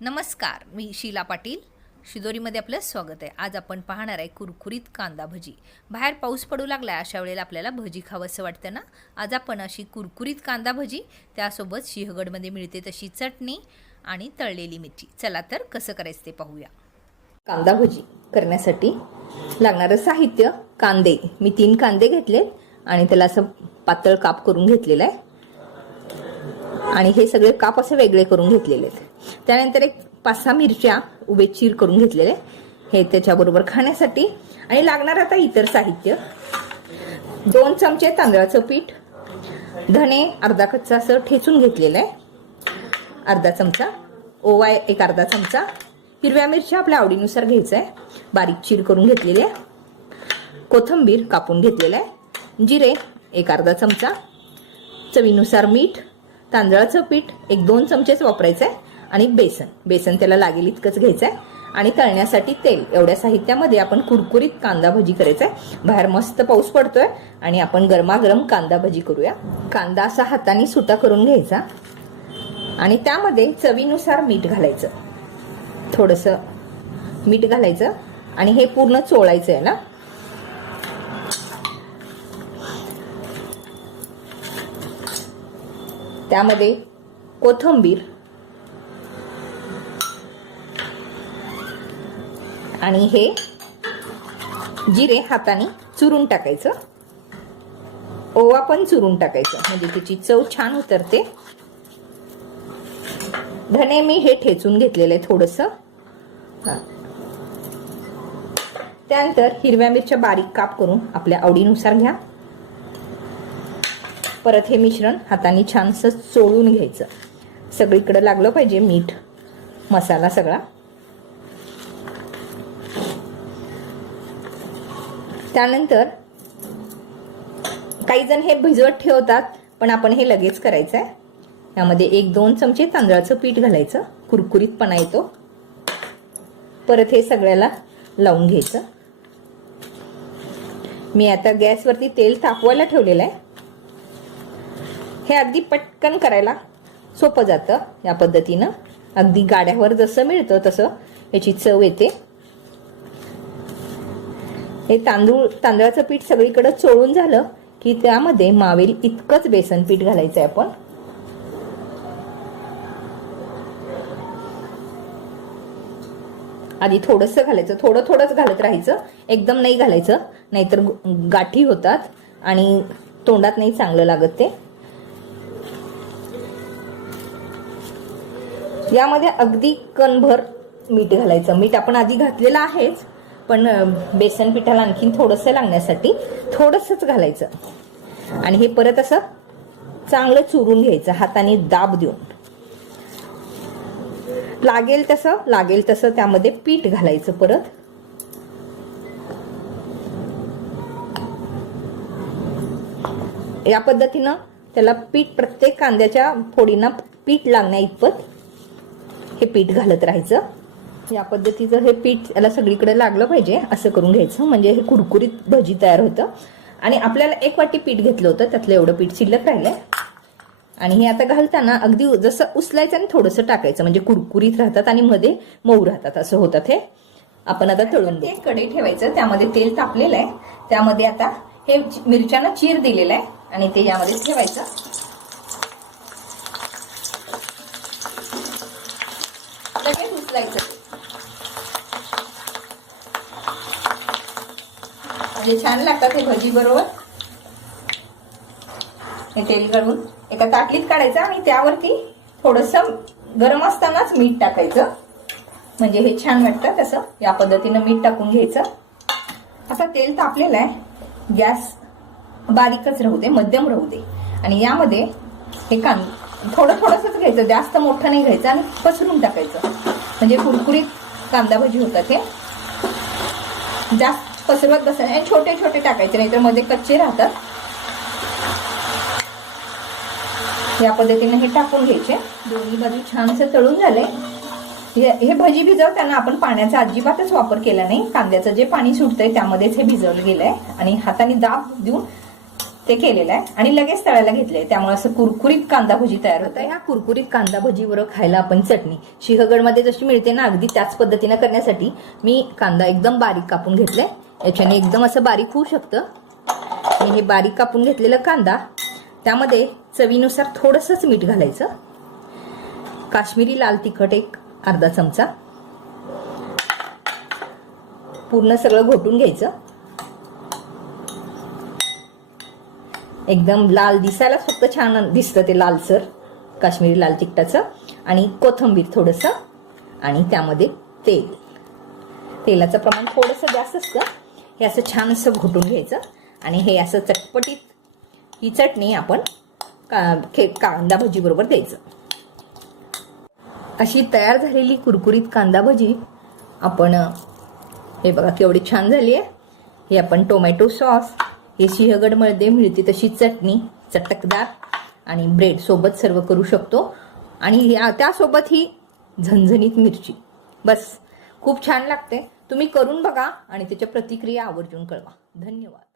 नमस्कार मी शीला पाटील. शिदोरीमध्ये आपलं स्वागत आहे. आज आपण पाहणार आहे कुरकुरीत कांदा भजी. बाहेर पाऊस पडू लागला अशा वेळेला आपल्याला भजी खावंसं वाटतं ना? आज आपण अशी कुरकुरीत कांदा भजी त्यासोबत सिंहगडमध्ये मिळते तशी चटणी आणि तळलेली मिरची. चला तर कसं करायचं ते पाहूया. कांदा भजी करण्यासाठी लागणारं साहित्य कांदे. मी तीन कांदे घेतले आणि त्याला असं पातळ काप करून घेतलेलं आहे. आणि हे सगळे काप असे वेगळे करून घेतलेले आहेत. त्यानंतर एक पाच सहा मिरच्या उभे चीर करून घेतलेले. हे त्याच्याबरोबर खाण्यासाठी. आणि लागणार आता इतर साहित्य. दोन चमचे तांदळाचं पीठ. धणे अर्धा कच्चा असं ठेचून घेतलेलं आहे. अर्धा चमचा. ओवा एक अर्धा चमचा. हिरव्या मिरच्या आपल्या आवडीनुसार घ्यायचं आहे. बारीक चीर करून घेतलेली आहे. कोथंबीर कापून घेतलेलं आहे. जिरे एक अर्धा चमचा. चवीनुसार मीठ. तांदळाचं पीठ एक दोन चमचेच वापरायचं आहे. आणि बेसन. बेसन त्याला लागेल इतकंच घ्यायचं आहे आणि तळण्यासाठी तेल. एवढ्या साहित्यामध्ये आपण कुरकुरीत कांदा भजी करायचा आहे बाहेर मस्त पाऊस पडतोय. आणि आपण गरमागरम कांदा भजी करूया. कांदा असा हाताने सुटा करून घ्यायचा. आणि त्यामध्ये चवीनुसार मीठ घालायचं. थोडंसं मीठ घालायचं. आणि हे पूर्ण चोळायचं आहे ना. त्यामध्ये कोथंबीर आणि हे जिरे हाताने चुरून टाकायचं. ओवा पण चुरून टाकायचं. म्हणजे त्याची चव छान उतरते. धने मी हे ठेचून घेतलेलं आहे थोडस. त्यानंतर हिरव्या मिरच्या बारीक काप करून आपल्या आवडीनुसार घ्या. परत हे मिश्रण हाताने छानसं चोळून घ्यायचं. सगळीकडे लागलं पाहिजे मीठ मसाला सगळा. त्यानंतर काही जण हे भिजवत ठेवतात पण आपण हे लगेच करायचं आहे यामध्ये एक दोन चमचे तांदळाचं पीठ घालायचं कुरकुरीतपणा येतो. परत हे सगळ्याला लावून घ्यायचं. मी आता गॅसवरती तेल तापवायला ठेवलेलं आहे हे अगदी पटकन करायला सोपं जातं या पद्धतीनं. अगदी गाड्यावर जसं मिळतं तसं याची चव येते. हे तांदूळ तांदळाचं पीठ सगळीकडे चोळून झालं की त्यामध्ये मावेल इतकंच बेसन पीठ घालायचं आहे आपण. आधी थोडंसं घालायचं थोडं थोडंच घालत राहायचं एकदम नाही घालायचं नाहीतर गाठी होतात आणि तोंडात नाही चांगलं लागत ते. यामध्ये अगदी कणभर मीठ घालायचं. मीठ आपण आधी घातलेलं आहेच पण बेसन पिठाला आणखीन थोडंसं लागण्यासाठी थोडंसंच घालायचं. आणि हे परत असं चांगलं चुरून घ्यायचं हाताने दाब देऊन. लागेल तसं लागेल तसं त्यामध्ये पीठ घालायचं परत. या पद्धतीनं त्याला पीठ प्रत्येक कांद्याच्या फोडींना पीठ लागण्या इतपत हे पीठ घालत राहायचं. या पद्धतीचं हे पीठ याला सगळीकडे लागलं पाहिजे असं करून घ्यायचं. म्हणजे हे कुरकुरीत भजी तयार होतं. आणि आपल्याला एक वाटी पीठ घेतलं होतं त्यातलं एवढं पीठ शिल्लक राहिलंय. आणि हे आता घालताना अगदी जसं उचलायचं आणि थोडंसं टाकायचं. म्हणजे कुरकुरीत राहतात आणि मध्ये मऊ राहतात असं होतात हे. आपण आता तळून ते कढई ठेवायचं त्यामध्ये तेल तापलेलं आहे. त्यामध्ये आता हे मिरच्यानं चीर दिलेलं आहे. आणि ते यामध्ये ठेवायचं. घालायचं. म्हणजे छान लागतात हे भजी बरोबर. हे तेल काढून एका ताटलीत काढायचं आणि त्यावरती थोडस गरम असतानाच मीठ टाकायचं. म्हणजे हे छान वाटतं तसं. या पद्धतीनं मीठ टाकून घ्यायचं. आता तेल तापलेलं आहे. गॅस बारीकच राहू दे मध्यम राहू दे. आणि यामध्ये हे कांद थोडं थोडंसंच घ्यायचं. जास्त मोठं नाही घ्यायचं आणि पसरून टाकायचं. म्हणजे कुरकुरीत कांदा भजी होतात हे. जास्त पसरवत बसायचं आणि छोटे छोटे टाकायचे नाहीतरमध्ये कच्चे राहतात. या पद्धतीने हे टाकून घ्यायचे. दोन्ही बाजू छान असं तळून झाले हे भजी भिजवताना आपण पाण्याचा अजिबातच वापर केला नाही. कांद्याचं जे पाणी सुटतंय त्यामध्येच हे भिजवलं गेलंय. आणि हाताने दाब देऊन ते केलेलं आहे. आणि लगेच तळायला घेतले त्यामुळे असं कुरकुरीत कांदा भजी तयार होत ह्या कुरकुरीत कांदा भजीवर खायला आपण चटणी. सिंहगडमध्ये जशी मिळते ना अगदी त्याच पद्धतीनं करण्यासाठी मी कांदा एकदम बारीक कापून घेतलाय. याच्याने एकदम असं बारीक होऊ शकतं. मी हे बारीक कापून घेतलेलं कांदा त्यामध्ये चवीनुसार थोडंसंच मीठ घालायचं. काश्मीरी लाल तिखट एक अर्धा चमचा. पूर्ण सगळं घोटून घ्यायचं. एकदम लाल दिसायलाच फक्त छान दिसतं ते लालसर काश्मीरी लाल तिखटाचं आणि कोथंबीर थोडंसं आणि त्यामध्ये तेल. तेलाचं प्रमाण थोडंसं जास्त असतं. हे असं छान असं घोटून घ्यायचं आणि हे असं चटपटीत ही चटणी आपण का खे कांदा भजीबरोबर द्यायचं. अशी तयार झालेली कुरकुरीत कांदा भजी आपण हे बघा केवढी छान झाली आहे. हे आपण टोमॅटो सॉस हे सिंहगडमध्ये मिळते तशी चटणी चटकदार आणि ब्रेड सोबत सर्व करू शकतो. आणि ह्या- त्यासोबत ही झणझणीत मिरची. बस. खूप छान लागते. तुम्ही करून बघा आणि त्याच्या प्रतिक्रिया आवर्जून कळवा. धन्यवाद.